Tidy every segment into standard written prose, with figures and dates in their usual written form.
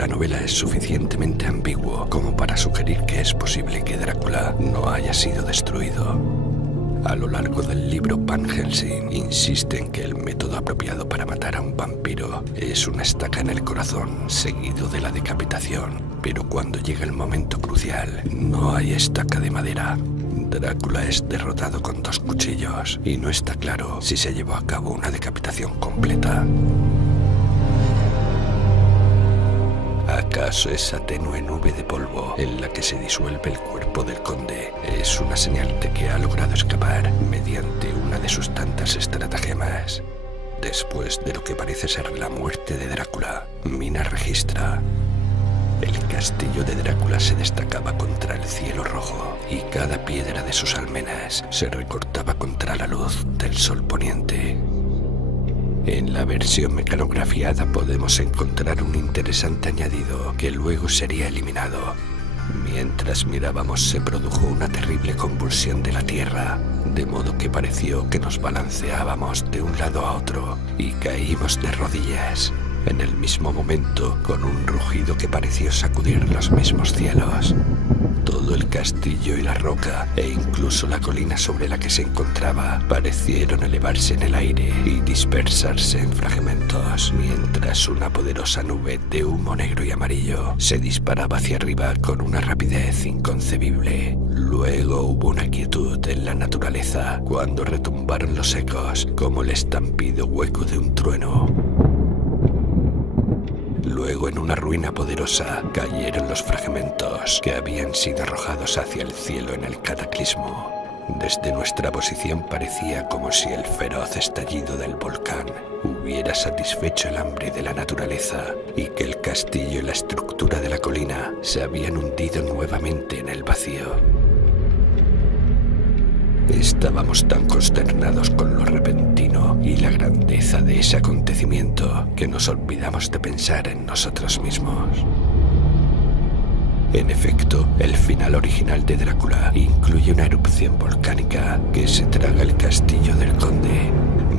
la novela es suficientemente ambiguo como para sugerir que es posible que Drácula no haya sido destruido. A lo largo del libro, Van Helsing insiste en que el método apropiado para matar a un vampiro es una estaca en el corazón, seguido de la decapitación. Pero cuando llega el momento crucial, no hay estaca de madera. Drácula es derrotado con 2 cuchillos y no está claro si se llevó a cabo una decapitación completa. ¿Acaso esa tenue nube de polvo en la que se disuelve el cuerpo del conde es una señal de que ha logrado escapar mediante una de sus tantas estratagemas? Después de lo que parece ser la muerte de Drácula, Mina registra: el castillo de Drácula se destacaba contra el cielo rojo y cada piedra de sus almenas se recortaba contra la luz del sol poniente. En la versión mecanografiada podemos encontrar un interesante añadido que luego sería eliminado. Mientras mirábamos se produjo una terrible convulsión de la tierra, de modo que pareció que nos balanceábamos de un lado a otro y caímos de rodillas. En el mismo momento, con un rugido que pareció sacudir los mismos cielos. Todo el castillo y la roca, e incluso la colina sobre la que se encontraba, parecieron elevarse en el aire y dispersarse en fragmentos, mientras una poderosa nube de humo negro y amarillo se disparaba hacia arriba con una rapidez inconcebible. Luego hubo una quietud en la naturaleza, cuando retumbaron los ecos, como el estampido hueco de un trueno. Luego, en una ruina poderosa, cayeron los fragmentos que habían sido arrojados hacia el cielo en el cataclismo. Desde nuestra posición parecía como si el feroz estallido del volcán hubiera satisfecho el hambre de la naturaleza y que el castillo y la estructura de la colina se habían hundido nuevamente en el vacío. Estábamos tan consternados con lo repentino y la grandeza de ese acontecimiento que nos olvidamos de pensar en nosotros mismos. En efecto, el final original de Drácula incluye una erupción volcánica que se traga el castillo del conde.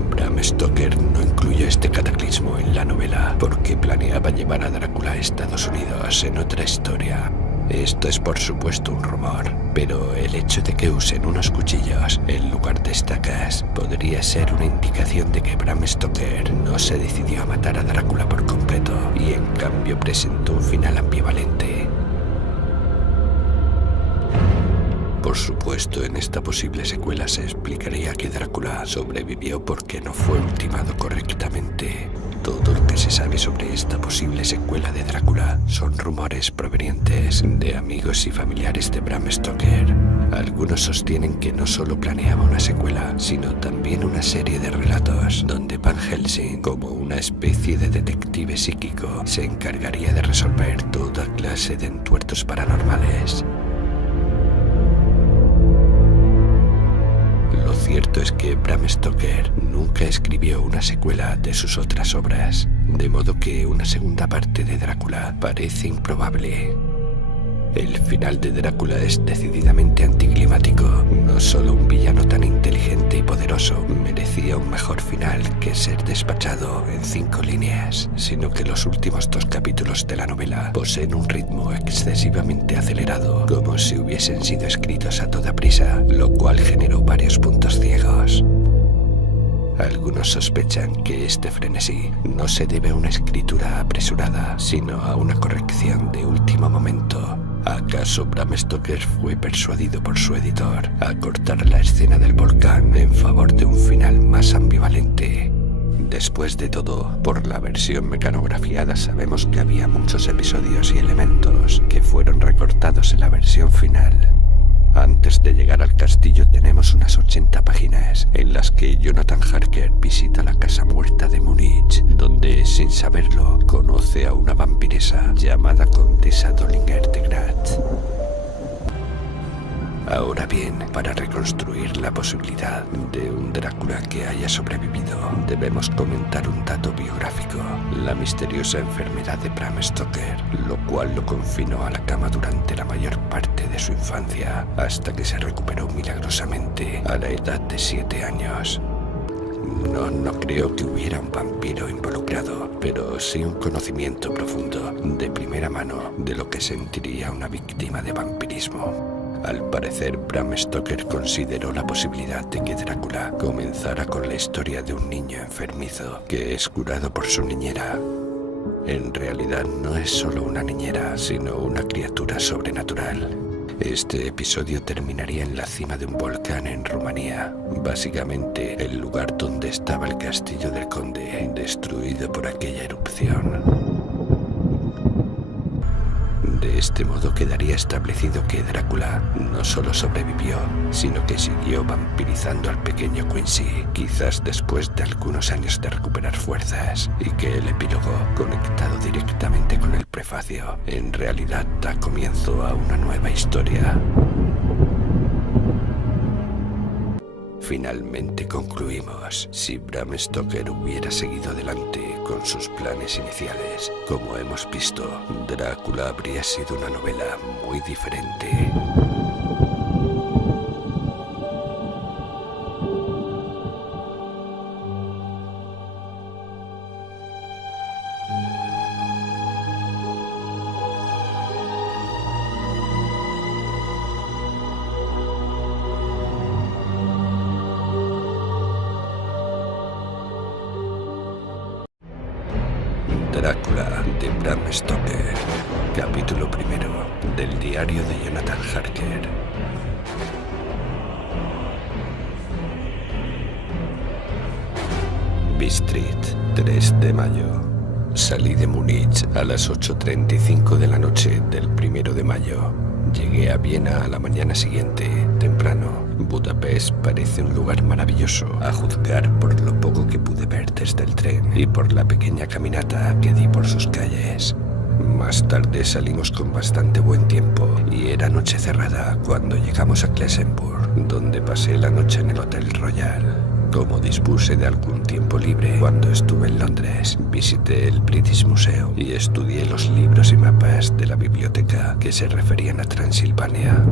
Bram Stoker no incluyó este cataclismo en la novela porque planeaba llevar a Drácula a Estados Unidos en otra historia. Esto es por supuesto un rumor, pero el hecho de que usen unos cuchillos en lugar de estacas podría ser una indicación de que Bram Stoker no se decidió a matar a Drácula por completo y en cambio presentó un final ambivalente. Por supuesto, en esta posible secuela se explicaría que Drácula sobrevivió porque no fue ultimado correctamente. Todo lo que se sabe sobre esta posible secuela de Drácula son rumores provenientes de amigos y familiares de Bram Stoker. Algunos sostienen que no solo planeaba una secuela, sino también una serie de relatos donde Van Helsing, como una especie de detective psíquico, se encargaría de resolver toda clase de entuertos paranormales. Lo cierto es que Bram Stoker nunca escribió una secuela de sus otras obras, de modo que una segunda parte de Drácula parece improbable. El final de Drácula es decididamente anticlimático. No solo un villano tan inteligente y poderoso merecía un mejor final que ser despachado en 5 líneas, sino que los últimos 2 capítulos de la novela poseen un ritmo excesivamente acelerado, como si hubiesen sido escritos a toda prisa, lo cual generó varios puntos ciegos. Algunos sospechan que este frenesí no se debe a una escritura apresurada, sino a una corrección de último momento. ¿Acaso Bram Stoker fue persuadido por su editor a cortar la escena del volcán en favor de un final más ambivalente? Después de todo, por la versión mecanografiada sabemos que había muchos episodios y elementos que fueron recortados en la versión final. Antes de llegar al castillo tenemos unas 80 páginas en las que Jonathan Harker visita la casa muerta de Múnich, donde, sin saberlo, conoce a una vampiresa llamada Condesa Dollinger de Graz. Ahora bien, para reconstruir la posibilidad de un Drácula que haya sobrevivido, debemos comentar un dato biográfico: la misteriosa enfermedad de Bram Stoker, lo cual lo confinó a la cama durante la mayor parte de su infancia, hasta que se recuperó milagrosamente a la edad de 7 años. No creo que hubiera un vampiro involucrado, pero sí un conocimiento profundo, de primera mano, de lo que sentiría una víctima de vampirismo. Al parecer, Bram Stoker consideró la posibilidad de que Drácula comenzara con la historia de un niño enfermizo que es curado por su niñera. En realidad no es solo una niñera, sino una criatura sobrenatural. Este episodio terminaría en la cima de un volcán en Rumanía, básicamente el lugar donde estaba el castillo del conde, destruido por aquella erupción. De este modo quedaría establecido que Drácula no solo sobrevivió, sino que siguió vampirizando al pequeño Quincy, quizás después de algunos años de recuperar fuerzas, y que el epílogo, conectado directamente con el prefacio, en realidad da comienzo a una nueva historia. Finalmente concluimos, si Bram Stoker hubiera seguido adelante con sus planes iniciales, como hemos visto, Drácula habría sido una novela muy diferente. Drácula de Bram Stoker. Capítulo primero del diario de Jonathan Harker. Bistrit, 3 de mayo. Salí de Múnich a las 8:35 de la noche del 1 de mayo. Llegué a Viena a la mañana siguiente, temprano. Budapest parece un lugar maravilloso, a juzgar por lo poco que pude ver desde el tren y por la pequeña caminata que di por sus calles. Más tarde salimos con bastante buen tiempo y era noche cerrada cuando llegamos a Classenburg, donde pasé la noche en el Hotel Royal. Como dispuse de algún tiempo libre cuando estuve en Londres, visité el British Museum y estudié los libros y mapas de la biblioteca que se referían a Transilvania.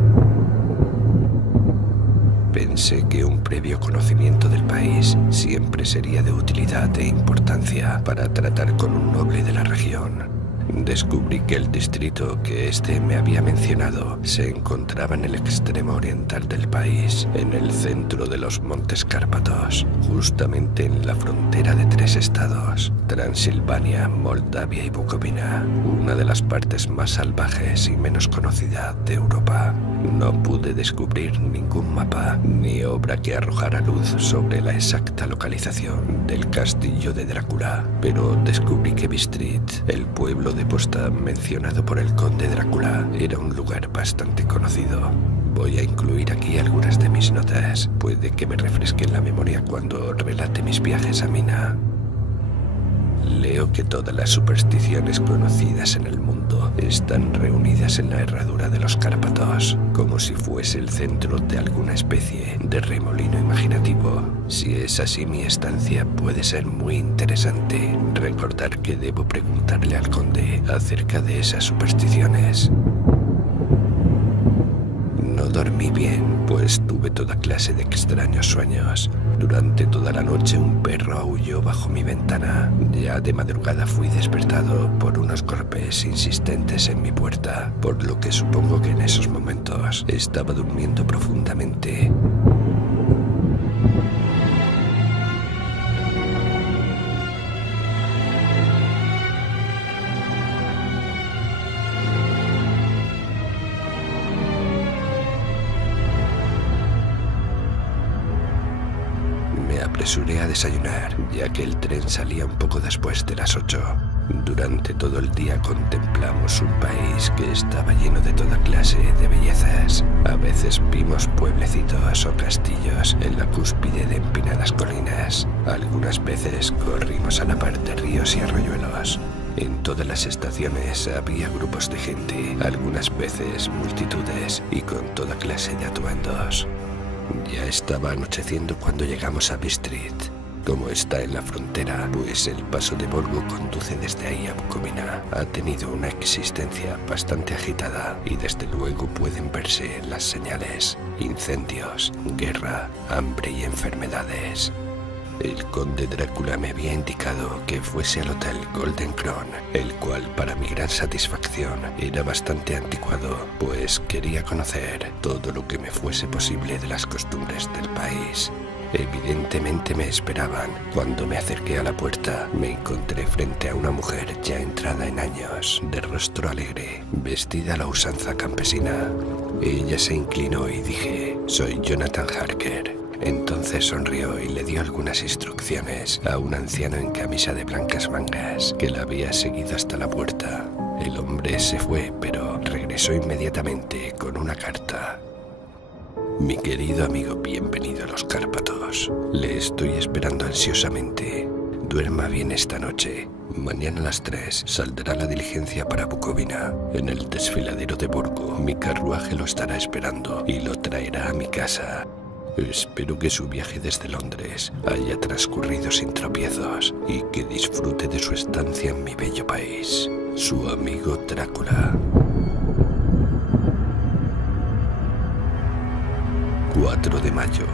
Pensé que un previo conocimiento del país siempre sería de utilidad e importancia para tratar con un noble de la región. Descubrí que el distrito que este me había mencionado se encontraba en el extremo oriental del país, en el centro de los Montes Cárpatos, justamente en la frontera de 3 estados, Transilvania, Moldavia y Bucovina, una de las partes más salvajes y menos conocida de Europa. No pude descubrir ningún mapa ni obra que arrojara luz sobre la exacta localización del castillo de Drácula, pero descubrí que Bistrit, el pueblo de posta mencionado por el conde Drácula, era un lugar bastante conocido. Voy a incluir aquí algunas de mis notas. Puede que me refresquen la memoria cuando relate mis viajes a Mina. Leo que todas las supersticiones conocidas en el mundo están reunidas en la herradura de los Cárpatos, como si fuese el centro de alguna especie de remolino imaginativo. Si es así, mi estancia puede ser muy interesante. Recordar que debo preguntarle al conde acerca de esas supersticiones. No dormí bien, pues tuve toda clase de extraños sueños. Durante toda la noche un perro aulló bajo mi ventana. Ya de madrugada fui despertado por unos golpes insistentes en mi puerta, por lo que supongo que en esos momentos estaba durmiendo profundamente. Me apresuré a desayunar, ya que el tren salía un poco después de las 8. Durante todo el día contemplamos un país que estaba lleno de toda clase de bellezas. A veces vimos pueblecitos o castillos en la cúspide de empinadas colinas. Algunas veces corrimos a la par de ríos y arroyuelos. En todas las estaciones había grupos de gente, algunas veces multitudes y con toda clase de atuendos. Ya estaba anocheciendo cuando llegamos a Bistrit. Como está en la frontera, pues el paso de Volgo conduce desde ahí a Bucovina, ha tenido una existencia bastante agitada y desde luego pueden verse las señales: incendios, guerra, hambre y enfermedades. El conde Drácula me había indicado que fuese al hotel Golden Crown, el cual, para mi gran satisfacción, era bastante anticuado, pues quería conocer todo lo que me fuese posible de las costumbres del país. Evidentemente me esperaban. Cuando me acerqué a la puerta, me encontré frente a una mujer ya entrada en años, de rostro alegre, vestida a la usanza campesina. Ella se inclinó y dije: «Soy Jonathan Harker». Entonces sonrió y le dio algunas instrucciones a un anciano en camisa de blancas mangas que la había seguido hasta la puerta. El hombre se fue, pero regresó inmediatamente con una carta. «Mi querido amigo, bienvenido a los Cárpatos. Le estoy esperando ansiosamente. Duerma bien esta noche. Mañana a las 3 saldrá la diligencia para Bukovina. En el desfiladero de Borgo, mi carruaje lo estará esperando y lo traerá a mi casa. Espero que su viaje desde Londres haya transcurrido sin tropiezos y que disfrute de su estancia en mi bello país. Su amigo Drácula». 4 de mayo.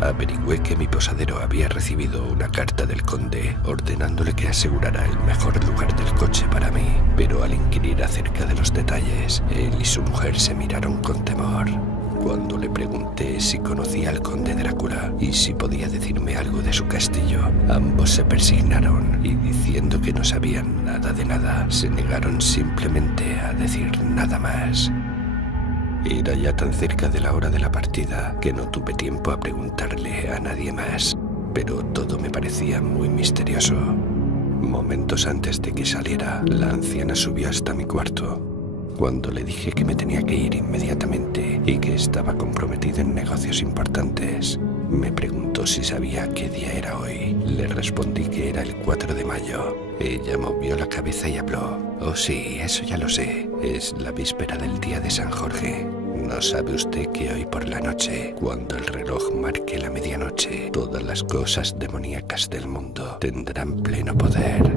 Averigüé que mi posadero había recibido una carta del conde ordenándole que asegurara el mejor lugar del coche para mí, pero al inquirir acerca de los detalles, él y su mujer se miraron con temor. Cuando le pregunté si conocía al conde Drácula y si podía decirme algo de su castillo, ambos se persignaron y, diciendo que no sabían nada de nada, se negaron simplemente a decir nada más. Era ya tan cerca de la hora de la partida que no tuve tiempo a preguntarle a nadie más, pero todo me parecía muy misterioso. Momentos antes de que saliera, la anciana subió hasta mi cuarto. Cuando le dije que me tenía que ir inmediatamente y que estaba comprometido en negocios importantes, me preguntó si sabía qué día era hoy. Le respondí que era el 4 de mayo. Ella movió la cabeza y habló. «Oh sí, eso ya lo sé. Es la víspera del día de San Jorge. ¿No sabe usted que hoy por la noche, cuando el reloj marque la medianoche, todas las cosas demoníacas del mundo tendrán pleno poder?»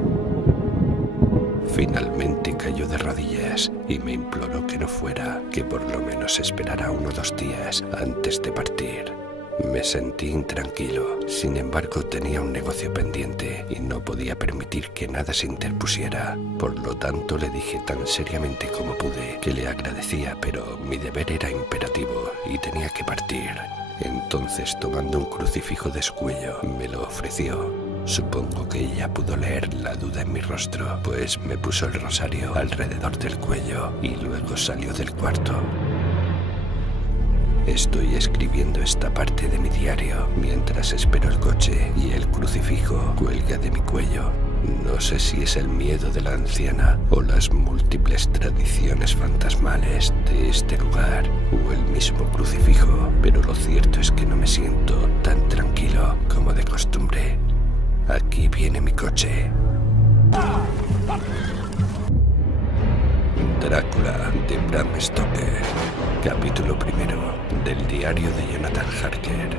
Finalmente cayó de rodillas y me imploró que no fuera, que por lo menos esperara 1 o 2 días antes de partir. Me sentí intranquilo. Sin embargo, tenía un negocio pendiente y no podía permitir que nada se interpusiera. Por lo tanto, le dije tan seriamente como pude que le agradecía, pero mi deber era imperativo y tenía que partir. Entonces, tomando un crucifijo de su cuello, me lo ofreció. Supongo que ella pudo leer la duda en mi rostro, pues me puso el rosario alrededor del cuello y luego salió del cuarto. Estoy escribiendo esta parte de mi diario mientras espero el coche y el crucifijo cuelga de mi cuello. No sé si es el miedo de la anciana o las múltiples tradiciones fantasmales de este lugar o el mismo crucifijo, pero lo cierto es que no me siento tan tranquilo como de costumbre. Aquí viene mi coche. Drácula de Bram Stoker. Capítulo 1 del diario de Jonathan Harker.